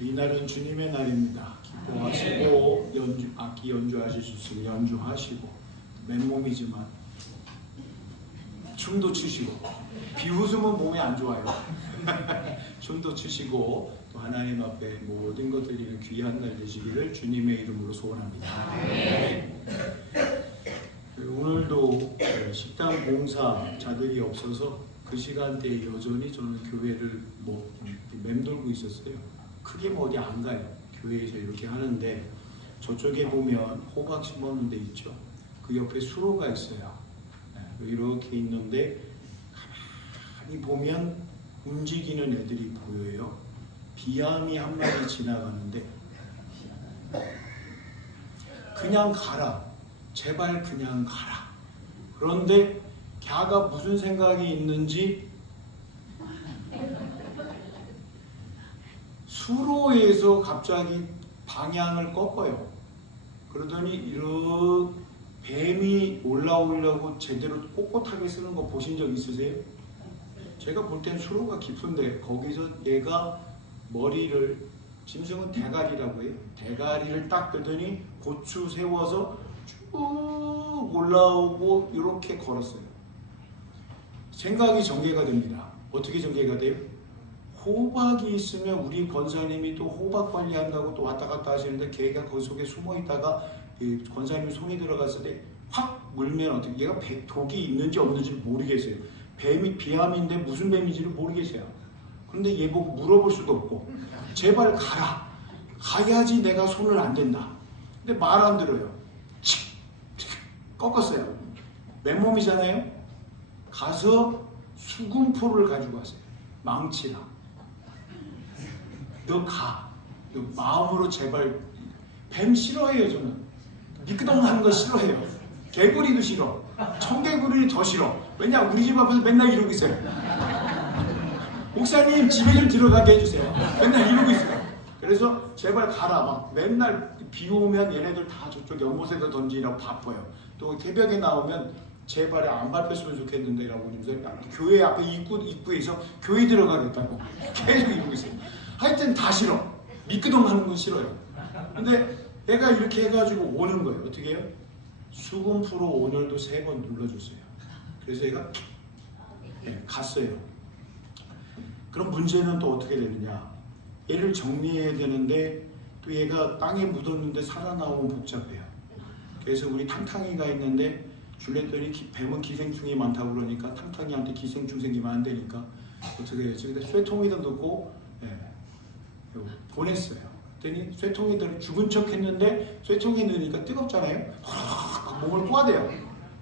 이날은 주님의 날입니다. 기뻐하시고 악기 연주하실 수 있으면 연주하시고 맨몸이지만 춤도 추시고 비웃으면 몸이 안 좋아요. 춤도 추시고 또 하나님 앞에 모든 것 드리는 귀한 날 되시기를 주님의 이름으로 소원합니다. 오늘도 식당 봉사자들이 없어서 그 시간대에 여전히 저는 교회를 맴돌고 있었어요. 크게 어디 안 가요. 교회에서 이렇게 하는데 저쪽에 보면 호박 심어놓은 데 있죠. 그 옆에 수로가 있어요. 이렇게 있는데 가만히 보면 움직이는 애들이 보여요. 비암이 한 마리 지나가는데 그냥 가라. 제발 그냥 가라. 그런데 걔가 무슨 생각이 있는지 수로에서 갑자기 방향을 꺾어요. 그러더니 이렇게 뱀이 올라오려고 제대로 꼿꼿하게 쓰는 거 보신 적 있으세요? 제가 볼 땐 수로가 깊은데 거기서 얘가 머리를, 짐승은 대가리라고 해요. 대가리를 딱 들더니 고추 세워서 쭉 올라오고 이렇게 걸었어요. 생각이 전개가 됩니다. 어떻게 전개가 돼요? 호박이 있으면 우리 권사님이 또 호박 관리한다고 또 왔다 갔다 하시는데 걔가 거기 속에 숨어 있다가 권사님 손이 들어갔을 때 확 물면 어떻게, 얘가 독이 있는지 없는지 모르겠어요. 뱀이 비암인데 무슨 뱀인지를 모르겠어요. 그런데 얘 보고 물어볼 수도 없고 제발 가라. 가야지 내가 손을 안 댄다. 근데 말 안 들어요. 꺾었어요. 맨몸이잖아요. 가서 수금포를 가지고 왔어요. 망치랑. 너 가. 너 마음으로 제발. 뱀 싫어해요. 저는 미끄덩하는 거 싫어해요. 개구리도 싫어. 청개구리 더 싫어. 왜냐 우리 집 앞에서 맨날 이러고 있어요. 목사님 집에 좀 들어가게 해주세요. 맨날 이러고 있어요. 그래서 제발 가라. 막 맨날 비 오면 얘네들 다 저쪽 연못에다 던지라고 바빠요. 또 새벽에 나오면 제발 안 밟혔으면 좋겠는데 라고 교회 앞에 입구에서 교회 들어가겠다고 계속 이러고 있어요. 하여튼 다 싫어. 미끄덩하는 건 싫어요. 근데 얘가 이렇게 해가지고 오는 거예요. 어떻게 해요? 수금프로 오늘도 3번 눌러줬어요. 그래서 얘가 갔어요. 그럼 문제는 또 어떻게 되느냐? 얘를 정리해야 되는데 또 얘가 땅에 묻었는데 살아나오면 복잡해요. 그래서 우리 탕탕이가 있는데 줄랬더니 뱀은 기생충이 많다고 그러니까 탕탕이한테 기생충 생기면 안 되니까 어떻게 해야지? 근데 쇠통에다 넣고 보냈어요. 그랬더니 쇠통이들은 죽은 척 했는데 쇠통에 넣으니까 뜨겁잖아요. 몸을 꼬아대요.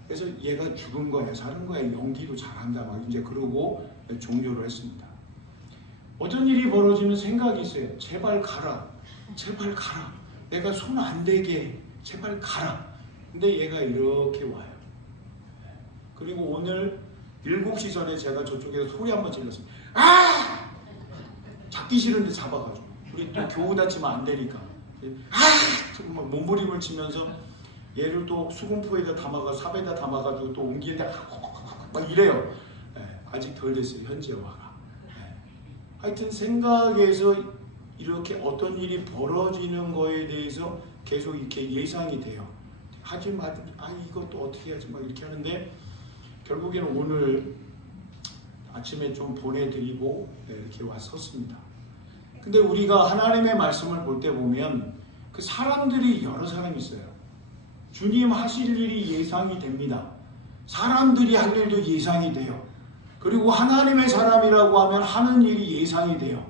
그래서 얘가 죽은 거야, 사는 거야, 연기도 잘한다, 막 이제 그러고 종료를 했습니다. 어떤 일이 벌어지면 생각이 있어요. 제발 가라. 제발 가라. 내가 손 안 대게. 제발 가라. 근데 얘가 이렇게 와요. 그리고 오늘 7시 전에 제가 저쪽에서 소리 한번 질렀어요. 아! 잡기 싫은데 잡아가지고. 우리 또 교우 다치면 안 되니까. 아! 정말 몸부림을 치면서 얘를 또 수금포에다 담아가 삽에다 담아가지고 또 옮기는데 막 이래요. 아직 덜 됐어요. 현재화가. 하여튼 생각에서 이렇게 어떤 일이 벌어지는 거에 대해서 계속 이렇게 예상이 돼요. 하지 마, 이것도 어떻게 하지 막 이렇게 하는데 결국에는 오늘 아침에 좀 보내드리고 이렇게 와 섰습니다. 근데 우리가 하나님의 말씀을 볼 때 보면 그 사람들이 여러 사람이 있어요. 주님 하실 일이 예상이 됩니다. 사람들이 할 일도 예상이 돼요. 그리고 하나님의 사람이라고 하면 하는 일이 예상이 돼요.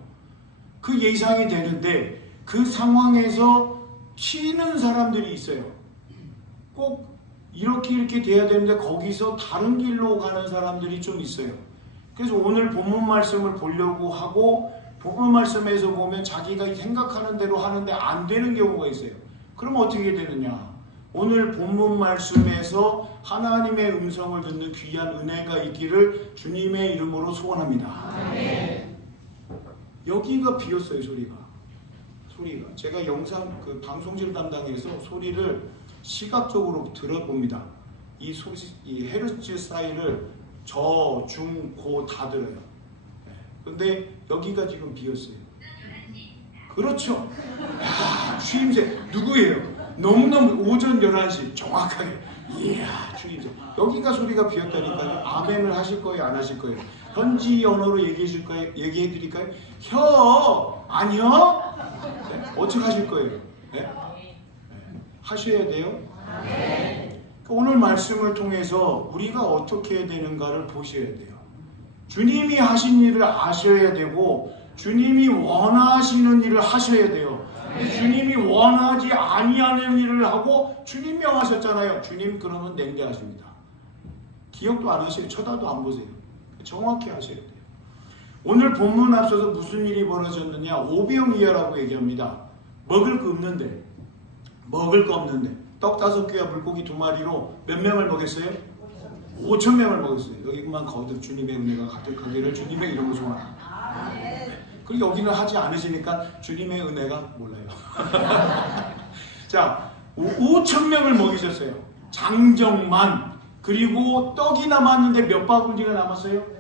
그 예상이 되는데 그 상황에서 튀는 사람들이 있어요. 꼭 이렇게 돼야 되는데 거기서 다른 길로 가는 사람들이 좀 있어요. 그래서 오늘 본문 말씀을 보려고 하고 본문 말씀에서 보면 자기가 생각하는 대로 하는데 안 되는 경우가 있어요. 그럼 어떻게 되느냐? 오늘 본문 말씀에서 하나님의 음성을 듣는 귀한 은혜가 있기를 주님의 이름으로 소원합니다. 아멘. 여기가 비었어요. 소리가. 제가 영상 방송질 담당해서 소리를 시각적으로 들어봅니다. 이 헤르츠 사이를 저, 중, 고 다 들어요. 근데 여기가 지금 비었어요. 그렇죠. 야, 추임새 누구예요? 너무너무 오전 11시 정확하게. 이야, 추임새. 여기가 소리가 비었다니까요. 아멘을 하실 거예요, 안 하실 거예요? 현지 언어로 얘기해 드릴까요? 아니요? 네? 어떻게 하실 거예요? 네? 네. 하셔야 돼요? 오늘 말씀을 통해서 우리가 어떻게 해야 되는가를 보셔야 돼요. 주님이 하신 일을 아셔야 되고 주님이 원하시는 일을 하셔야 돼요. 근데 주님이 원하지 아니하는 일을 하고 주님 명하셨잖아요. 주님 그러면 냉대하십니다. 기억도 안 하세요. 쳐다도 안 보세요. 정확히 하셔야 돼요. 오늘 본문 앞서서 무슨 일이 벌어졌느냐? 오병이어라고 얘기합니다. 먹을 거 없는데 떡 5개와 물고기 2마리로 몇 명을 먹였어요? 5,000명을 먹였어요. 여기만 거듭 주님의 은혜가 가득하기를 주님의 이름으로 소원합니다. 그리고 여기는 하지 않으시니까 주님의 은혜가 몰라요. 자, 5,000명을 먹이셨어요. 장정만. 그리고 떡이 남았는데 몇 바구니가 남았어요?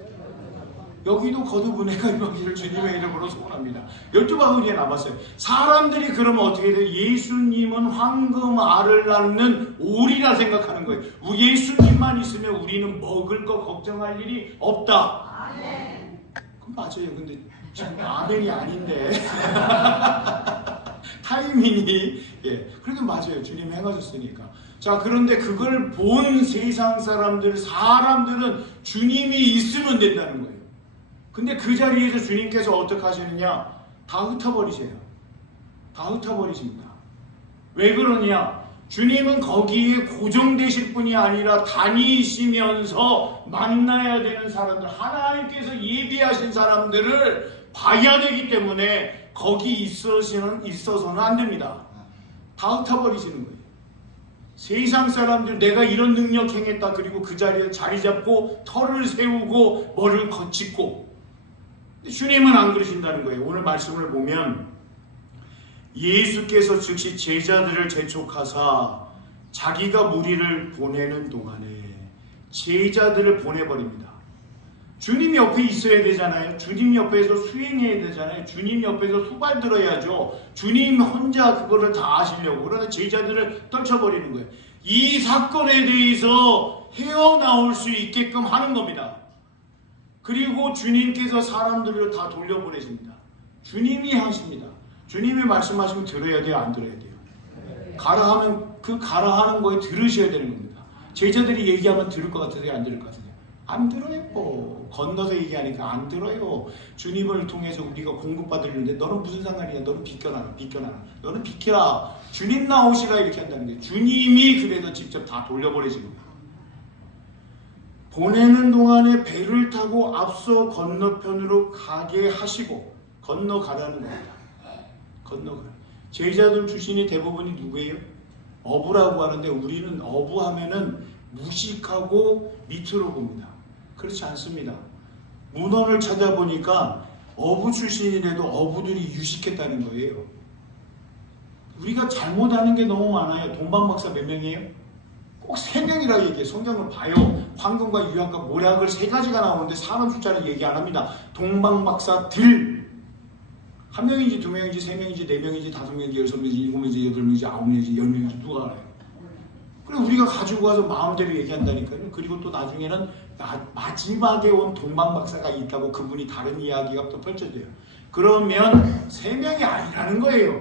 여기도 거듭 은혜가 임하기를 주님의 이름으로 소원합니다. 12바구니가 남았어요. 사람들이 그러면 어떻게 돼요? 예수님은 황금 알을 낳는 오리라 생각하는 거예요. 예수님만 있으면 우리는 먹을 거 걱정할 일이 없다. 그럼 맞아요. 근데 지금 아멘이 아닌데 타이밍이 그래도 맞아요. 주님이 행하셨으니까. 자, 그런데 그걸 본 세상 사람들은 주님이 있으면 된다는 거예요. 근데 그 자리에서 주님께서 어떻게 하시느냐? 다 흩어버리세요. 다 흩어버리십니다. 왜 그러냐? 주님은 거기에 고정되실 분이 아니라 다니시면서 만나야 되는 사람들, 하나님께서 예비하신 사람들을 봐야 되기 때문에 거기 있어서는 안 됩니다. 다 흩어버리시는 거예요. 세상 사람들 내가 이런 능력 행했다. 그리고 그 자리에 자리 잡고 털을 세우고 머리를 거치고. 주님은 안 그러신다는 거예요. 오늘 말씀을 보면 예수께서 즉시 제자들을 재촉하사 자기가 무리를 보내는 동안에 제자들을 보내버립니다. 주님 옆에 있어야 되잖아요. 주님 옆에서 수행해야 되잖아요. 주님 옆에서 후발 들어야죠. 주님 혼자 그거를 다 하시려고. 그러나 제자들을 떨쳐버리는 거예요. 이 사건에 대해서 헤어나올 수 있게끔 하는 겁니다. 그리고 주님께서 사람들을 다 돌려보내십니다. 주님이 하십니다. 주님이 말씀하시면 들어야 돼요? 안 들어야 돼요? 가라 하면 그 가라 하는 거에 들으셔야 되는 겁니다. 제자들이 얘기하면 들을 것 같으세요? 안 들을 것 같으세요? 안 들어요. 건너서 얘기하니까 안 들어요. 주님을 통해서 우리가 공급받으려는데 너는 무슨 상관이냐? 너는 비켜나라. 너는 비켜라. 주님 나오시라 이렇게 한다는 게 주님이 그래서 직접 다 돌려보내십니다. 보내는 동안에 배를 타고 앞서 건너편으로 가게 하시고 건너가라는 겁니다. 건너가라. 제자들 출신이 대부분이 누구예요? 어부라고 하는데 우리는 어부하면은 무식하고 밑으로 봅니다. 그렇지 않습니다. 문헌을 찾아보니까 어부 출신이라도 어부들이 유식했다는 거예요. 우리가 잘못하는 게 너무 많아요. 동방박사 몇 명이에요? 꼭 3명이라고 얘기해요. 성경을 봐요. 황금과 유약과 모략을 3가지가 나오는데 사람 숫자를 얘기 안 합니다. 동방박사들 1명인지 2명인지 3명인지 4명인지 5명인지 6명인지 7명인지 8명인지 9명인지 10명인지 누가 알아요? 그리고 우리가 가지고 와서 마음대로 얘기한다니까요. 그리고 또 나중에는 마지막에 온 동방박사가 있다고 그분이 다른 이야기가 또 펼쳐져요. 그러면 3명이 아니라는 거예요.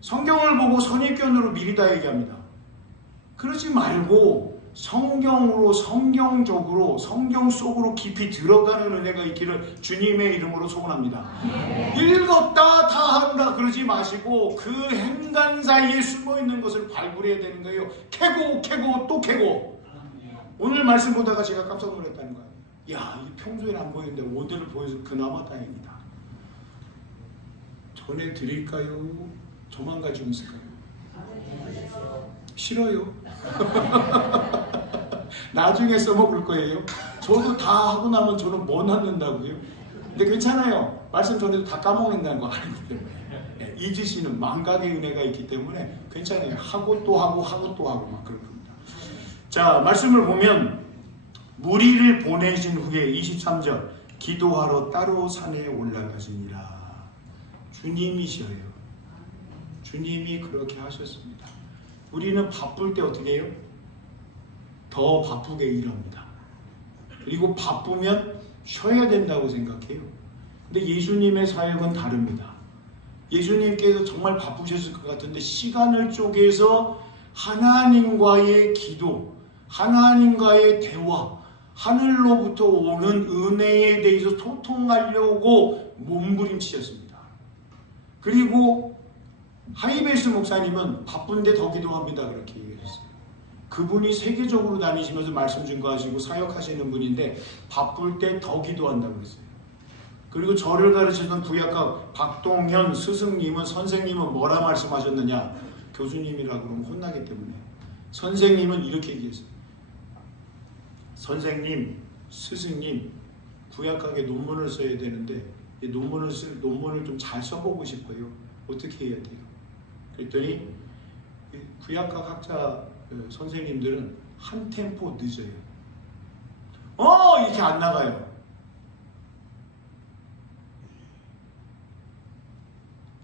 성경을 보고 선입견으로 미리 다 얘기합니다. 그러지 말고 성경으로 성경적으로 성경 속으로 깊이 들어가는 은혜가 있기를 주님의 이름으로 소원합니다. 읽었다 다 한다 그러지 마시고 그 행간 사이에 숨어있는 것을 발굴해야 되는 거예요. 캐고 또 캐고. 오늘 말씀 보다가 제가 깜짝 놀랐다는 거예요. 야, 이 평소에는 안 보이는데 오늘을 보여서 그나마 다행이다. 전해드릴까요? 저만 가지고 있을까요? 싫어요. 나중에 써먹을 거예요. 저도 다 하고 나면 저는 뭐 낳는다고요? 근데 괜찮아요. 말씀 전에도 다 까먹는다는 거 아니기 때문에. 잊으시는 망각의 은혜가 있기 때문에 괜찮아요. 하고 또 하고 막 그럴 겁니다. 자, 말씀을 보면 무리를 보내신 후에 23절 기도하러 따로 산에 올라가시니라. 주님이셔요. 주님이 그렇게 하셨습니다. 우리는 바쁠 때 어떻게 해요? 더 바쁘게 일합니다. 그리고 바쁘면 쉬어야 된다고 생각해요. 근데 예수님의 사역은 다릅니다. 예수님께서 정말 바쁘셨을 것 같은데 시간을 쪼개서 하나님과의 기도, 하나님과의 대화, 하늘로부터 오는 은혜에 대해서 소통하려고 몸부림치셨습니다. 그리고 하이베스 목사님은 바쁜데 더 기도합니다 그렇게 얘기했어요. 그분이 세계적으로 다니시면서 말씀 증거하시고 사역하시는 분인데 바쁠 때 더 기도한다고 그랬어요. 그리고 저를 가르치던 구약학 박동현 스승님은 선생님은 뭐라 말씀하셨느냐, 교수님이라고 그러면 혼나기 때문에 선생님은 이렇게 얘기했어요. 선생님, 스승님, 구약학에 논문을 써야 되는데 논문을 좀 잘 써보고 싶어요. 어떻게 해야 돼요? 그랬더니 구약학 학자 선생님들은 한 템포 늦어요. 이렇게 안 나가요.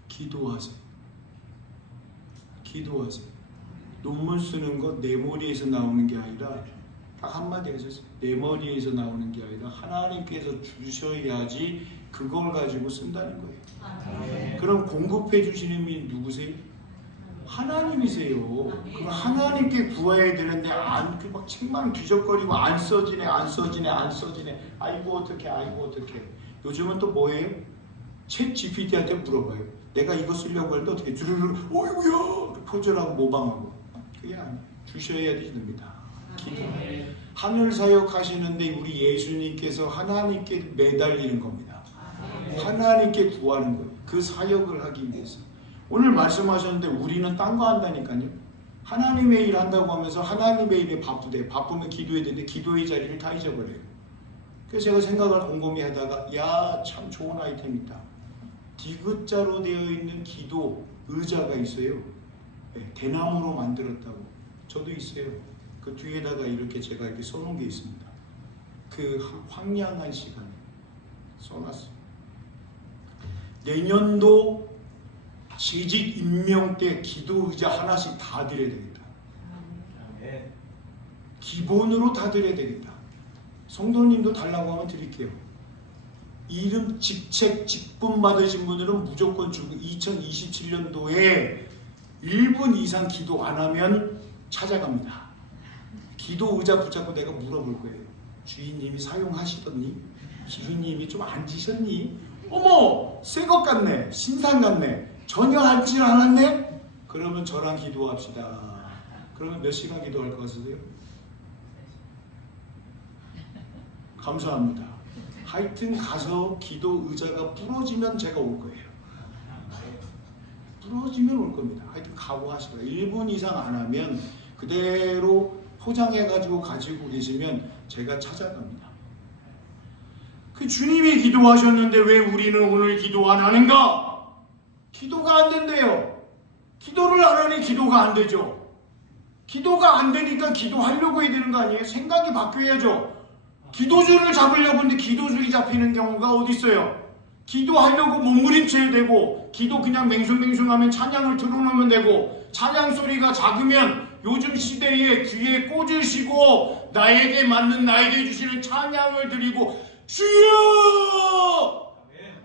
기도하세요. 기도하세요. 논문 쓰는 거 내 머리에서 나오는 게 아니라 딱 한마디 하셨어요. 내 머리에서 나오는 게 아니라 하나님께서 주셔야지 그걸 가지고 쓴다는 거예요. 그럼 공급해 주시는 분이 누구세요? 하나님이세요. 그럼 하나님께 구해야 되는데 막 책만 뒤적거리고 안 써지네. 아이고 어떡해. 요즘은 또 뭐예요? 챗 GPT한테 물어봐요. 내가 이거 쓰려고 하는데 어떻게 주르르 어이구야 표절하고 모방하고. 그게 아니에요. 주셔야 됩니다. 기도. 하늘 사역하시는데 우리 예수님께서 하나님께 매달리는 겁니다. 하나님께 구하는 거예요. 그 사역을 하기 위해서. 오늘 말씀하셨는데 우리는 딴 거 한다니까요. 하나님의 일 한다고 하면서 하나님의 일에 바쁘대. 바쁘면 기도해야 되는데 기도의 자리를 다 잊어버려요. 그래서 제가 생각을 곰곰이 하다가 참 좋은 아이템 있다. 디귿자로 되어 있는 기도 의자가 있어요. 대나무로 만들었다고. 저도 있어요. 그 뒤에다가 이렇게 제가 이렇게 써놓은 게 있습니다. 그 황량한 시간에 써놨어요. 내년도 재직 임명 때 기도 의자 하나씩 다 드려야 되겠다. 기본으로 다 드려야 되겠다. 성도님도 달라고 하면 드릴게요. 이름, 직책, 직분 받으신 분들은 무조건 주고 2027년도에 1분 이상 기도 안 하면 찾아갑니다. 기도 의자 붙잡고 내가 물어볼 거예요. 주인님이 사용하시더니? 주인님이 좀 앉으셨니? 어머! 새 것 같네. 신상 같네. 전혀 앉지 않았네? 그러면 저랑 기도합시다. 그러면 몇 시간 기도할 것 같으세요? 감사합니다. 하여튼 가서 기도 의자가 부러지면 제가 올 거예요. 부러지면 올 겁니다. 하여튼 각오하시고 1분 이상 안 하면 그대로 포장해가지고 가지고 계시면 제가 찾아갑니다. 그 주님이 기도하셨는데 왜 우리는 오늘 기도 안 하는가? 기도가 안 된대요. 기도를 안 하니 기도가 안 되죠. 기도가 안 되니까 기도하려고 해야 되는 거 아니에요? 생각이 바뀌어야죠. 기도줄을 잡으려고 하는데 기도줄이 잡히는 경우가 어디 있어요? 기도하려고 몸부림쳐야 되고 기도 그냥 맹숭맹숭하면 찬양을 틀어놓으면 되고 찬양 소리가 작으면 요즘 시대에 귀에 꽂으시고 나에게 맞는 나에게 주시는 찬양을 드리고 주여!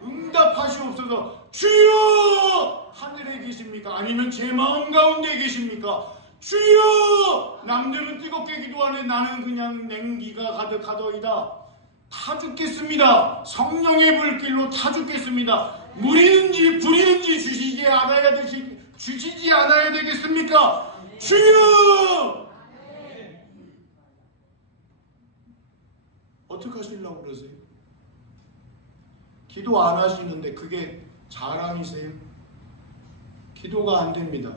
응답하시옵소서. 주여! 하늘에 계십니까? 아니면 제 마음 가운데 계십니까? 주여! 남들은 뜨겁게 기도하네. 나는 그냥 냉기가 가득하더이다. 타 죽겠습니다. 성령의 불길로 타 죽겠습니다. 물이든지 불이든지 주시지 않아야 되겠습니까? 주여! 어떻게 하시려고 그러세요? 기도 안 하시는데 그게 자랑이세요? 기도가 안 됩니다.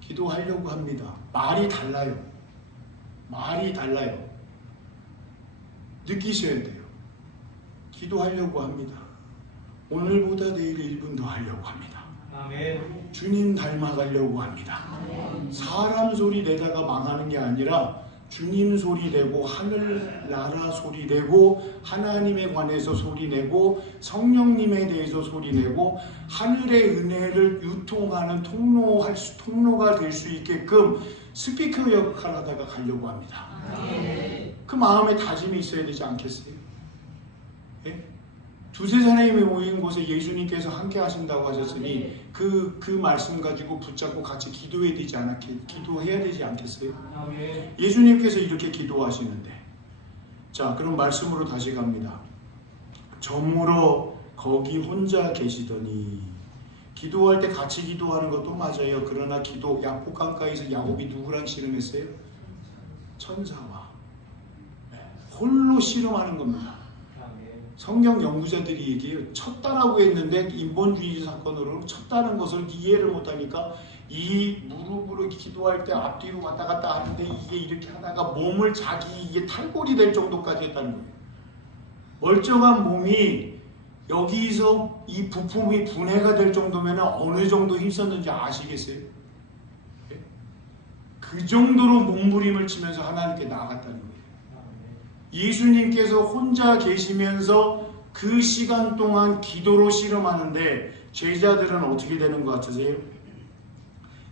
기도하려고 합니다. 말이 달라요. 느끼셔야 돼요. 기도하려고 합니다. 오늘보다 내일 1분 더 하려고 합니다. 아멘. 주님 닮아가려고 합니다. 아멘. 사람 소리 내다가 망하는 게 아니라 주님 소리 내고 하늘나라 소리 내고 하나님에 관해서 소리 내고 성령님에 대해서 소리 내고 하늘의 은혜를 유통하는 통로가 될 수 있게끔 스피커 역할을 하다가 가려고 합니다. 그 마음에 다짐이 있어야 되지 않겠어요? 예? 두세 사람이 모인 곳에 예수님께서 함께 하신다고 하셨으니 그 말씀 가지고 붙잡고 같이 기도해야 되지 않겠어요? 예수님께서 이렇게 기도하시는데, 자, 그럼 말씀으로 다시 갑니다. 저물어 거기 혼자 계시더니, 기도할 때 같이 기도하는 것도 맞아요. 그러나 야곱 강가에서 야곱이 누구랑 씨름했어요? 천사와. 홀로 씨름하는 겁니다. 성경 연구자들이 얘기해요. 쳤다라고 했는데 인본주의 사건으로 쳤다는 것을 이해를 못하니까 이 무릎으로 기도할 때 앞뒤로 왔다 갔다 하는데 이게 이렇게 하다가 몸을 이게 탈골이 될 정도까지 했다는 거예요. 멀쩡한 몸이 여기서 이 부품이 분해가 될 정도면 어느 정도 힘썼는지 아시겠어요? 그 정도로 몸부림을 치면서 하나님께 나아갔다는 거예요. 예수님께서 혼자 계시면서 그 시간 동안 기도로 씨름하는데 제자들은 어떻게 되는 것 같으세요?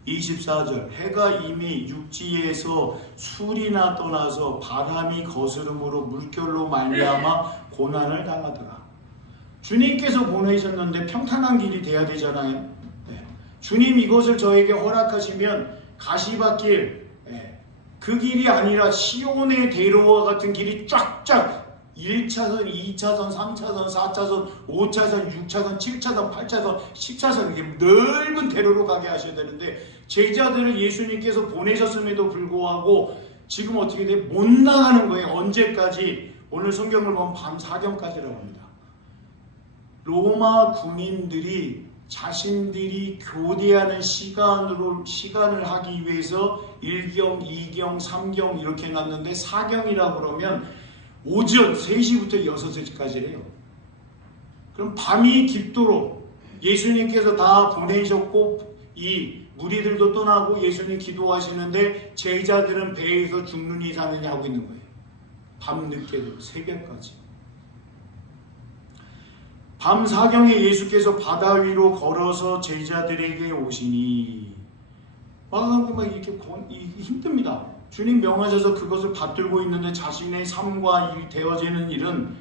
24절, 해가 이미 육지에서 술이나 떠나서 바람이 거스름으로 물결로 말미암아 고난을 당하더라. 주님께서 보내셨는데 평탄한 길이 돼야 되잖아요. 네. 주님 이것을 저에게 허락하시면 가시밭길, 그 길이 아니라 시온의 대로와 같은 길이 쫙쫙 1차선, 2차선, 3차선, 4차선, 5차선, 6차선, 7차선, 8차선, 10차선 이게 넓은 대로로 가게 하셔야 되는데 제자들을 예수님께서 보내셨음에도 불구하고 지금 어떻게 돼? 못 나가는 거예요. 언제까지? 오늘 성경을 보면 밤 사경까지라고 합니다. 로마 군인들이 자신들이 교대하는 시간을 하기 위해서 1경, 2경, 3경 이렇게 해놨는데 4경이라고 그러면 오전 3시부터 6시까지래요. 그럼 밤이 깊도록 예수님께서 다 보내셨고 이 무리들도 떠나고 예수님 기도하시는데 제자들은 배에서 죽느니 사느니 하고 있는 거예요. 밤늦게도 새벽까지. 밤 사경에 예수께서 바다 위로 걸어서 제자들에게 오시니 막 이렇게 힘듭니다. 주님 명하셔서 그것을 받들고 있는데 자신의 삶과 되어지는 일은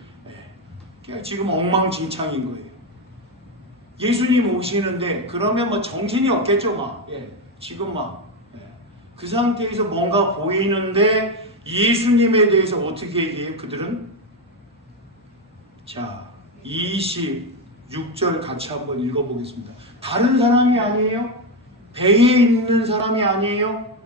지금 엉망진창인 거예요. 예수님 오시는데 그러면 정신이 없겠죠. 지금 그 상태에서 뭔가 보이는데 예수님에 대해서 어떻게 얘기해요? 그들은 자 26절 같이 한번 읽어보겠습니다. 다른 사람이 아니에요? 배에 있는 사람이 아니에요?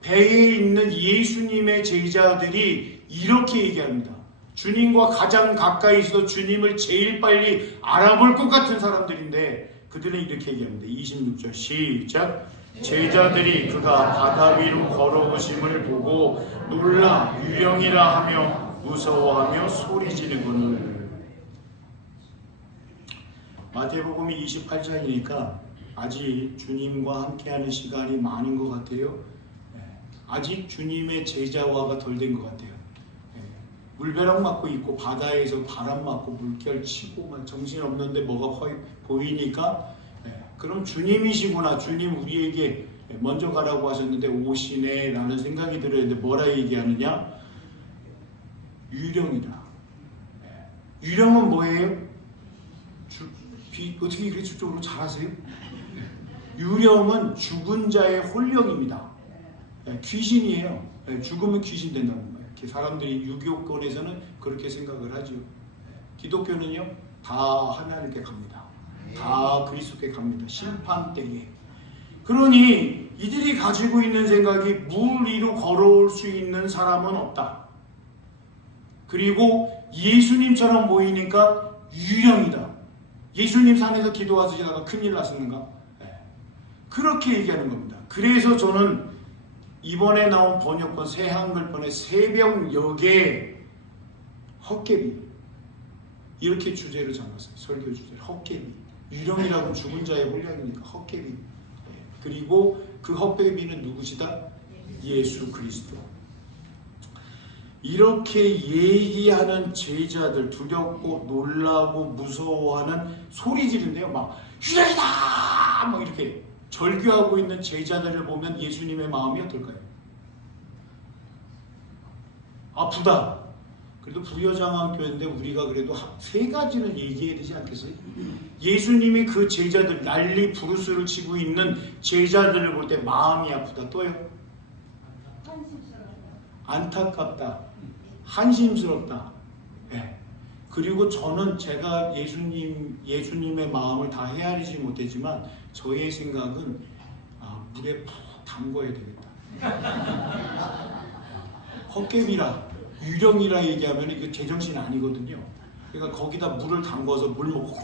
배에 있는 예수님의 제자들이 이렇게 얘기합니다. 주님과 가장 가까이 있어 주님을 제일 빨리 알아볼 것 같은 사람들인데 그들은 이렇게 얘기합니다. 26절 시작. 제자들이 그가 바다 위로 걸어오심을 보고 놀라 유령이라 하며 무서워하며 소리 지르거늘. 마태복음이 28장이니까 아직 주님과 함께하는 시간이 많은 것 같아요. 아직 주님의 제자화가 덜 된 것 같아요. 물벼락 맞고 있고 바다에서 바람 맞고 물결 치고 정신없는데 뭐가 보이니까 그럼 주님이시구나. 주님 우리에게 먼저 가라고 하셨는데 오시네 라는 생각이 들었는데 뭐라 얘기하느냐? 유령이다. 유령은 뭐예요? 어떻게 이렇게 쪽으로 잘하세요? 유령은 죽은 자의 혼령입니다. 귀신이에요. 죽으면 귀신 된다는 거예요. 사람들이 유교권에서는 그렇게 생각을 하죠. 기독교는요, 다 하나님께 갑니다. 다 그리스도께 갑니다. 심판 때에. 그러니 이들이 가지고 있는 생각이 물 위로 걸어올 수 있는 사람은 없다. 그리고 예수님처럼 보이니까 유령이다. 예수님 산에서 기도하시다가 큰일 났었는가? 그렇게 얘기하는 겁니다. 그래서 저는 이번에 나온 번역본 새 한글본의 새벽녘에 헛개비 이렇게 주제를 잡았어요. 설교 주제를 헛개비. 유령이라고 죽은 자의 혼령이니까 헛개비. 그리고 그 헛개비는 누구시다? 예수 그리스도. 이렇게 얘기하는 제자들, 두렵고 놀라고 무서워하는 소리 지른데요. 막 유령이다! 막 이렇게 절규하고 있는 제자들을 보면 예수님의 마음이 어떨까요? 아프다. 그래도 부여장학교인데 우리가 그래도 세 가지는 얘기해야 되지 않겠어요? 예수님이 그 제자들, 난리 부르스를 치고 있는 제자들을 볼 때 마음이 아프다. 또요? 안타깝다. 한심스럽다. 네. 그리고 저는 제가 예수님의 마음을 다 헤아리지 못했지만 저의 생각은 물에 푹 담궈야 되겠다. 헛개비라, 유령이라 얘기하면 이거 제정신 아니거든요. 그러니까 거기다 물을 담궈서 물 먹고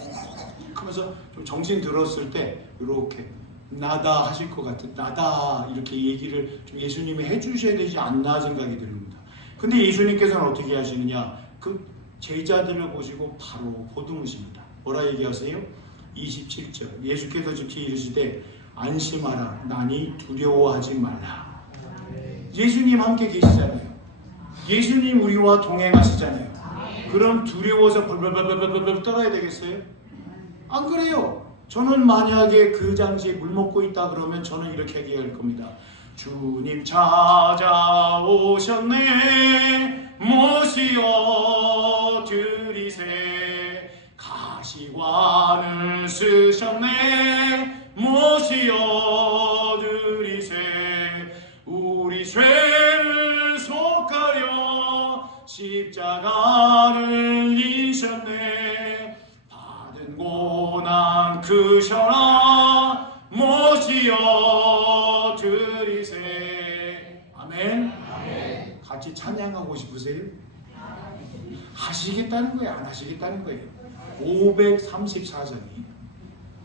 하면서 좀 정신 들었을 때 이렇게 나다 하실 것 같은, 나다 이렇게 얘기를 좀 예수님이 해주셔야 되지 않나 생각이 듭니다. 근데 예수님께서는 어떻게 하시느냐? 그 제자들을 보시고 바로 보듬으십니다. 뭐라 얘기하세요? 27절 예수께서 즉시 이르시되 안심하라, 나니 두려워하지 말라. 예수님 함께 계시잖아요. 예수님 우리와 동행하시잖아요. 그럼 두려워서 벌벌벌벌벌 떨어야 되겠어요? 안 그래요. 저는 만약에 그 당시에 물 먹고 있다 그러면 저는 이렇게 얘기할 겁니다. 주님 찾아오셨네, 모시어 드리세. 가시관을 쓰셨네, 모시어 드리세. 우리 죄를 속하려 십자가를 지셨네. 받은 고난 크셔라, 모시어 드리세. 아멘. 아멘. 같이 찬양하고 싶으세요? 하시겠다는 거예요? 안 하시겠다는 거예요? 534장이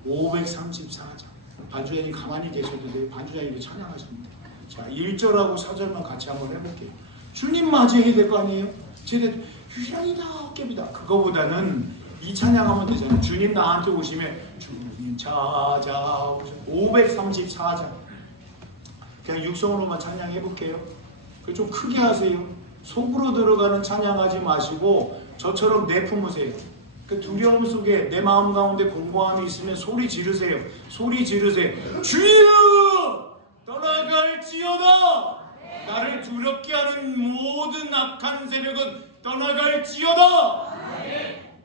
534장. 반주자님 가만히 계셔도 돼요. 반주자님도 찬양하십니다. 자, 1절하고 4절만 같이 한번 해볼게요. 주님 맞이해야 될 거 아니에요? 쟤네 유령이다, 헛개비다. 그거보다는 이 찬양하면 되잖아요. 주님 나한테 오시면 주님 찾아오시면 534장. 그냥 육성으로만 찬양해볼게요. 좀 크게 하세요. 속으로 들어가는 찬양하지 마시고 저처럼 내품으세요. 그 두려움 속에 내 마음 가운데 공고함이 있으면 소리 지르세요. 소리 지르세요. 주여! 떠나갈지어다! 나를 두렵게 하는 모든 악한 세력은 떠나갈지어다!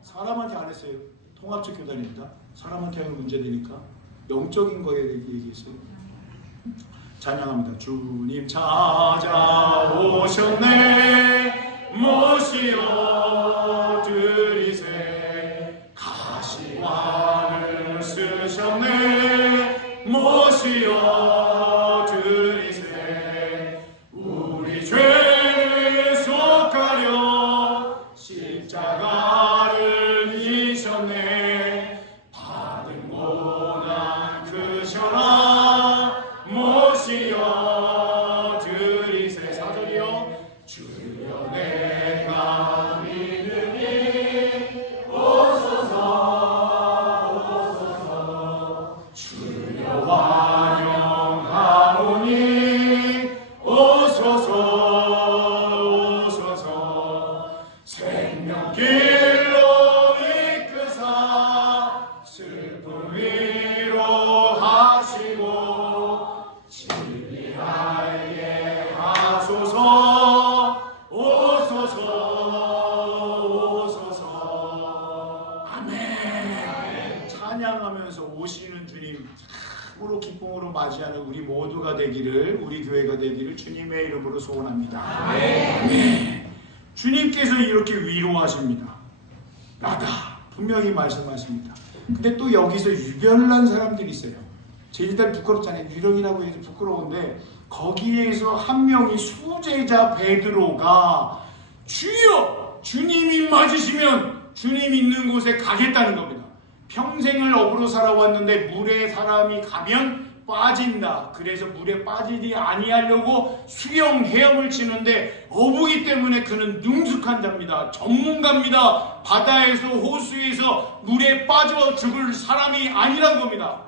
사람한테 안 했어요. 통합적 교단입니다. 사람한테 하면 문제되니까 영적인 거에 얘기했어요. 찬양합니다. 주님 찾아오셨네, 모시어 드리세. 가시관을 쓰셨네, 모시어 드리세. 우리 죄를 속하려 십자가를 지셨네. 받은 고난 크셔라, 모시어 드리세. 4절이요. 주여 내가 믿으니 오소서, 주여 환영하오니 오소서. 생명길로 이끄사 슬픔 위로하시고 진리하게 하소서. 오소서. 아멘. 찬양하면서 오시는 주님 참으로 기쁨으로 맞이하는 우리 모두가 되기를, 우리 교회가 되기를 주님의 이름으로 소원합니다. 아멘. 주님께서 이렇게 위로하십니다. 나다. 분명히 말씀하십니다. 근데 또 여기서 유별난 사람들이 있어요. 제자들 부끄럽잖아요. 유령이라고 해서 부끄러운데 거기에서 한 명이 수제자 베드로가 주여! 주님이 맞으시면 주님 있는 곳에 가겠다는 겁니다. 평생을 업으로 살아왔는데 물에 사람이 가면 빠진다. 그래서 물에 빠지지 아니하려고 헤엄을 치는데 어부기 때문에 그는 능숙한 자입니다. 전문가입니다. 바다에서 호수에서 물에 빠져 죽을 사람이 아니라는 겁니다.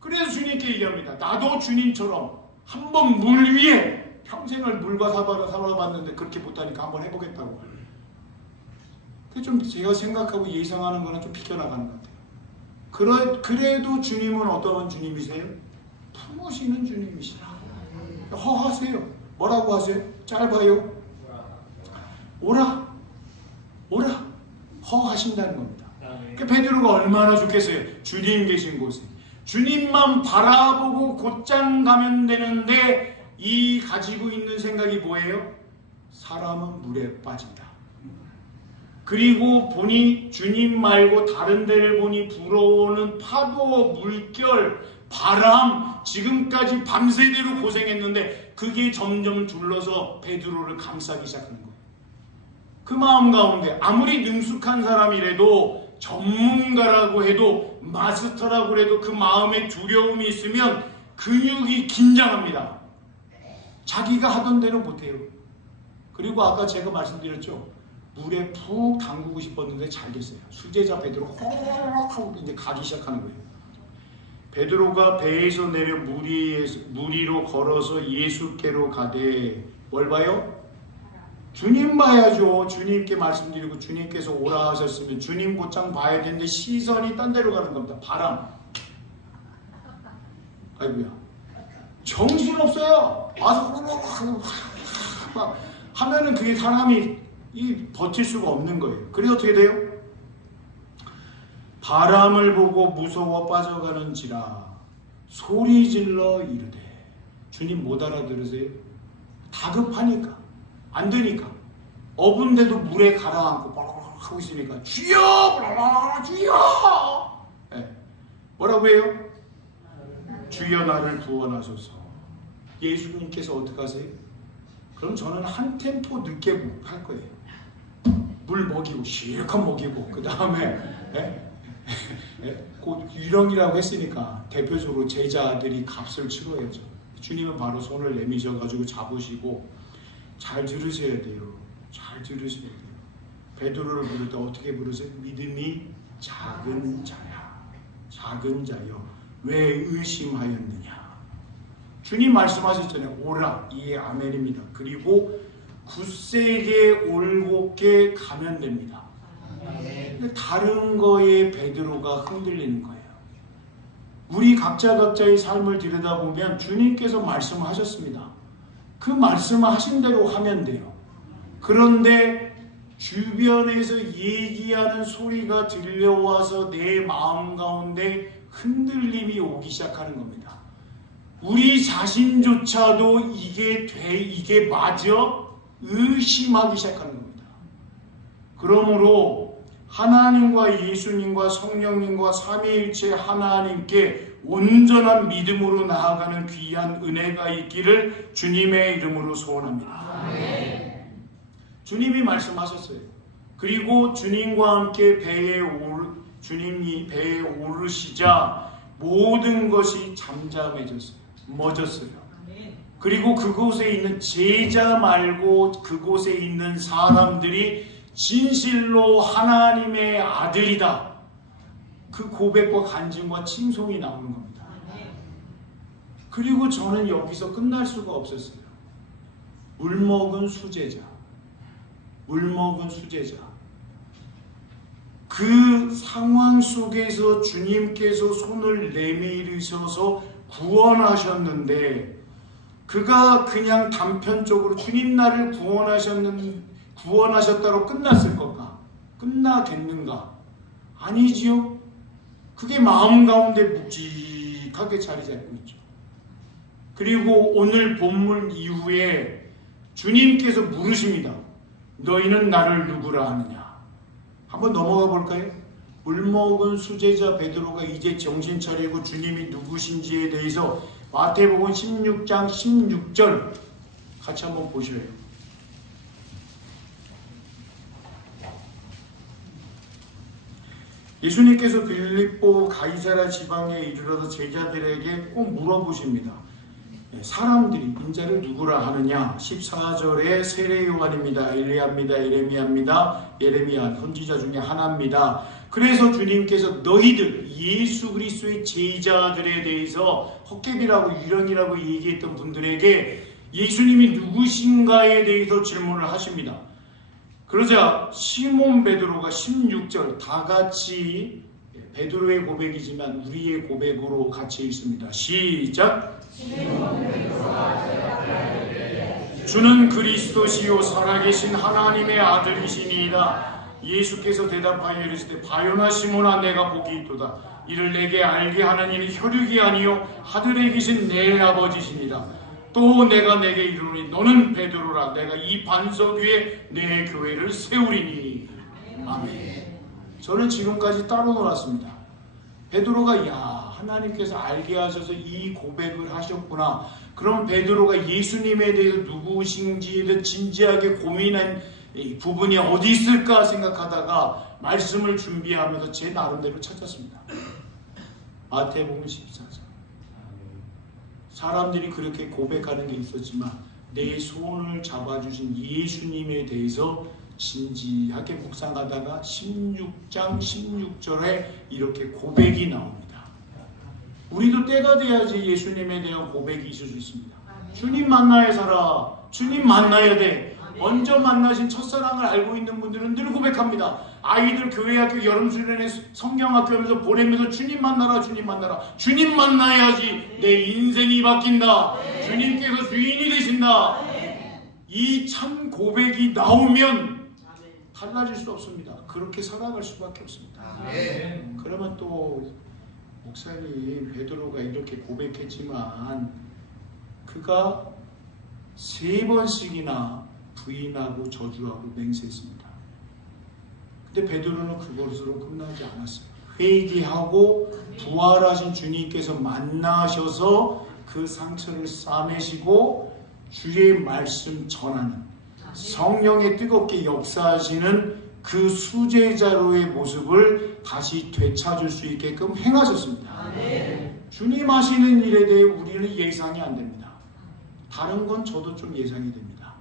그래서 주님께 얘기합니다. 나도 주님처럼 한번 물 위에 평생을 물과 사바로 살아봤는데 그렇게 못하니까 한번 해보겠다고. 그 좀 제가 생각하고 예상하는 거는 좀 비껴나가는 것 같아요. 그래도 주님은 어떤 주님이세요? 품으시는 주님이시라. 허하세요. 뭐라고 하세요? 짧아요. 오라. 오라. 허하신다는 겁니다. 그 베드로가 얼마나 좋겠어요. 주님 계신 곳에. 주님만 바라보고 곧장 가면 되는데 이 가지고 있는 생각이 뭐예요? 사람은 물에 빠진다. 그리고 보니 주님 말고 다른 데를 보니 불어오는 파도, 물결, 바람, 지금까지 밤새대로 고생했는데 그게 점점 둘러서 베드로를 감싸기 시작하는 거예요. 그 마음 가운데 아무리 능숙한 사람이라도 전문가라고 해도 마스터라고 해도 그 마음에 두려움이 있으면 근육이 긴장합니다. 자기가 하던 대로 못해요. 그리고 아까 제가 말씀드렸죠. 물에 푹 담그고 싶었는데 잘 됐어요. 수제자 베드로 호로록 하고 이제 가기 시작하는 거예요. 베드로가 배에서 내려 무리로 걸어서 예수께로 가되 뭘 봐요? 주님 봐야죠. 주님께 말씀드리고 주님께서 오라 하셨으면 주님 곧장 봐야 되는데 시선이 딴 데로 가는 겁니다. 바람. 아이고야. 정신없어요. 와서 막 하면은 그게 사람이 버틸 수가 없는 거예요. 그래서 어떻게 돼요? 바람을 보고 무서워 빠져가는지라 소리질러 이르되. 주님 못 알아들으세요? 다급하니까 안 되니까 어분데도 물에 가라앉고 하고 있으니까 주여! 주여! 네. 뭐라고 해요? 주여 나를 구원하소서. 예수님께서 어떻게 하세요? 그럼 저는 한 템포 늦게 할 거예요. 물 먹이고 실컷 먹이고 그 다음에 곧 유령이라고 했으니까 대표적으로 제자들이 값을 치러야죠. 주님은 바로 손을 내미셔가지고 잡으시고 잘 들으셔야 돼요. 잘 들으셔야 돼요. 베드로를 부를 때 어떻게 부르세요? 믿음이 작은 자야. 작은 자여 왜 의심하였느냐. 주님 말씀하셨잖아요. 오라. 이게 아멘입니다. 그리고 굳세게 올곧게 가면 됩니다. 다른 거에 베드로가 흔들리는 거예요. 우리 각자의 삶을 들여다보면 주님께서 말씀하셨습니다. 그 말씀하신 대로 하면 돼요. 그런데 주변에서 얘기하는 소리가 들려와서 내 마음 가운데 흔들림이 오기 시작하는 겁니다. 우리 자신조차도 이게 맞아? 의심하기 시작하는 겁니다. 그러므로 하나님과 예수님과 성령님과 삼위일체 하나님께 온전한 믿음으로 나아가는 귀한 은혜가 있기를 주님의 이름으로 소원합니다. 아멘. 주님이 말씀하셨어요. 그리고 주님과 함께 주님이 배에 오르시자 모든 것이 잠잠해졌어요. 멎었어요. 그리고 그곳에 있는 제자 말고 그곳에 있는 사람들이 진실로 하나님의 아들이다. 그 고백과 간증과 칭송이 나오는 겁니다. 그리고 저는 여기서 끝날 수가 없었어요. 물먹은 수제자. 물먹은 수제자. 그 상황 속에서 주님께서 손을 내밀으셔서 구원하셨는데 그가 그냥 단편적으로 주님 나를 구원하셨다로 끝났을 것까? 끝나겠는가? 아니지요. 그게 마음 가운데 묵직하게 자리 잡고 있죠. 그리고 오늘 본문 이후에 주님께서 물으십니다. 너희는 나를 누구라 하느냐? 한번 넘어가 볼까요? 물먹은 수제자 베드로가 이제 정신 차리고 주님이 누구신지에 대해서 마태복음 16장 16절 같이 한번 보셔요. 예수님께서 빌립보 가이사랴 지방에 이르러서 제자들에게 꼭 물어보십니다. 사람들이 인자를 누구라 하느냐? 14절에 세례 요한입니다. 엘리야입니다. 예레미야 선지자 중에 하나입니다. 그래서 주님께서 너희들 예수 그리스도의 제자들에 대해서 헛개비라고 유령이라고 얘기했던 분들에게 예수님이 누구신가에 대해서 질문을 하십니다. 그러자 시몬 베드로가 16절 다 같이 베드로의 고백이지만 우리의 고백으로 같이 읽습니다. 시작! 주는 그리스도시요 살아계신 하나님의 아들이시니이다. 예수께서 대답하여 이르시되 바요나 시몬아 내가 복이 있도다. 이를 내게 알게 하는 이는 혈육이 아니요 하늘에 계신 내 아버지시니라. 또 내가 내게 이르노니 너는 베드로라. 내가 이 반석 위에 내 교회를 세우리니. 아멘. 저는 지금까지 따로 놀았습니다. 베드로가 하나님께서 알게 하셔서 이 고백을 하셨구나. 그럼 베드로가 예수님에 대해서 누구신지에 대해 진지하게 고민한 이 부분이 어디 있을까 생각하다가 말씀을 준비하면서 제 나름대로 찾았습니다. 마태복음 14장. 사람들이 그렇게 고백하는 게 있었지만 내 손을 잡아주신 예수님에 대해서 진지하게 묵상하다가 16장 16절에 이렇게 고백이 나옵니다. 우리도 때가 돼야지 예수님에 대한 고백이 있을 수 있습니다. 주님 만나야 살아. 주님 만나야 돼. 먼저 만나신 첫사랑을 알고 있는 분들은 늘 고백합니다. 아이들 교회학교 여름수련회 성경학교 하면서 보내면서 주님 만나라 주님 만나라. 주님 만나야지 내 인생이 바뀐다. 주님께서 주인이 되신다. 이 참 고백이 나오면 달라질 수 없습니다. 그렇게 살아갈 수밖에 없습니다. 그러면 또 목사님 베드로가 이렇게 고백했지만 그가 3번씩이나 부인하고 저주하고 맹세했습니다. 근데 베드로는 그것으로 끝나지 않았어요. 회개하고 부활하신 주님께서 만나셔서 그 상처를 싸매시고 주의 말씀 전하는 성령의 뜨겁게 역사하시는 그 수제자로의 모습을 다시 되찾을 수 있게끔 행하셨습니다. 주님 하시는 일에 대해 우리는 예상이 안 됩니다. 다른 건 저도 좀 예상이 됩니다.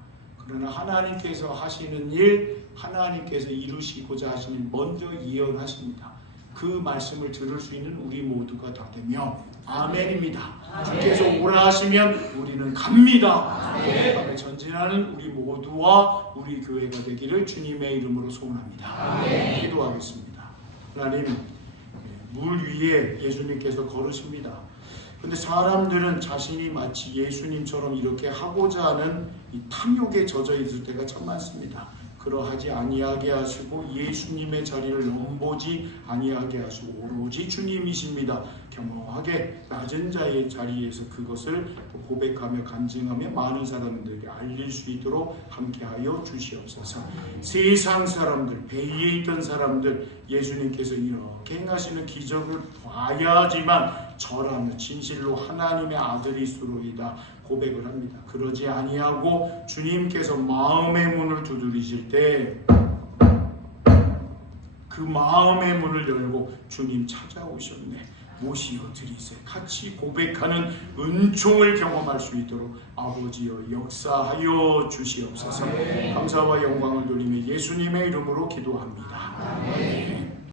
그러나 하나님께서 하시는 일, 하나님께서 이루시고자 하시는 일 먼저 예언하십니다. 그 말씀을 들을 수 있는 우리 모두가 다 되며 아멘입니다. 주께서 오라 하시면 우리는 갑니다. 아멘. 전진하는 우리 모두와 우리 교회가 되기를 주님의 이름으로 소원합니다. 기도하겠습니다. 하나님, 물 위에 예수님께서 걸으십니다. 근데 사람들은 자신이 마치 예수님처럼 이렇게 하고자 하는 이 탐욕에 젖어 있을 때가 참 많습니다. 그러하지 아니하게 하시고 예수님의 자리를 넘보지 아니하게 하시고 오로지 주님이십니다. 겸허하게 낮은 자의 자리에서 그것을 고백하며 간증하며 많은 사람들에게 알릴 수 있도록 함께하여 주시옵소서. 세상 사람들, 배에 있던 사람들 예수님께서 이렇게 행하시는 기적을 봐야지만 저라면 진실로 하나님의 아들이시로이다 고백을 합니다. 그러지 아니하고 주님께서 마음의 문을 두드리실 때 그 마음의 문을 열고 주님 찾아오셨네 모시어 드리세 같이 고백하는 은총을 경험할 수 있도록 아버지여 역사하여 주시옵소서. 감사와 영광을 돌리며 예수님의 이름으로 기도합니다. 아멘.